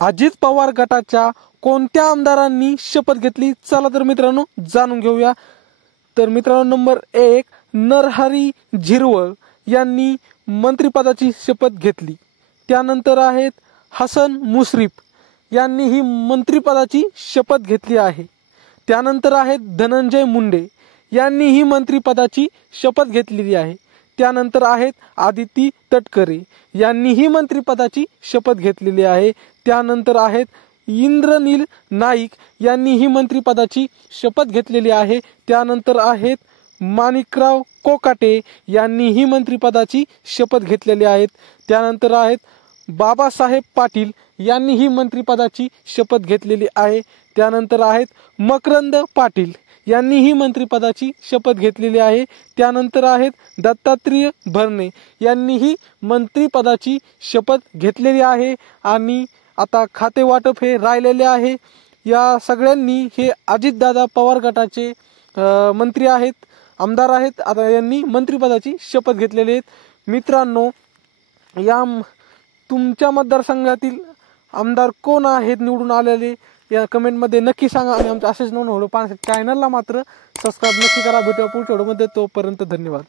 अजित पवार गटाच्या कोणत्या आमदारांनी शपथ घेतली, चला तर मित्रांनो जाणून घेऊया। तर मित्रांनो, नंबर 1 नरहरी झिरवळ यांनी मंत्रिपदाची शपथ घेतली। त्यानंतर आहेत हसन मुश्रीफ यांनी ही मंत्रिपदाची शपथ घेतली आहे। त्यानंतर आहेत धनंजय मुंडे यांनी ही मंत्रिपदाची शपथ घेतलेली आहे। त्यानंतर आहेत आदिती तटकरे यांनी ही मंत्रिपदाची शपथ घेतलेली आहे। त्यानंतर आहेत इंद्रनील नाईक यांनी ही मंत्रिपदाची शपथ घेतलेली आहे। त्यानंतर आहेत माणिकराव कोकाटे यांनी ही मंत्रिपदाची शपथ घेतलेली आहे। त्यानंतर आहेत बाबासाहेब पाटील यांनी ही मंत्रिपदाची शपथ घेतलेली आहे। त्यानंतर आहेत मकरंद पाटील यांनी ही मंत्रिपदाची शपथ घेतलेली आहे। त्यानंतर आहेत दत्तात्रेय भरणे यांनी ही मंत्रिपदाची शपथ घेतलेली आहे। आणि आता खाते वाटप हे राहिलेले आहे। या सगळ्यांनी हे अजितदादा पवार गटाचे मंत्री आहेत, आमदार आहेत, आता यांनी मंत्रिपदाची शपथ घेतलेली आहेत। मित्रांनो, या तुमच्या मतदारसंघातील आमदार कोण आहेत निवडून आलेले या कमेंटमध्ये नक्की सांगा। आणि आमच्या असेच नवीन व्हिडिओ पाहण्यासाठी चॅनलला मात्र सबस्क्राईब नक्की करा। भेटूया पुढच्या व्हिडिओमध्ये, तोपर्यंत धन्यवाद।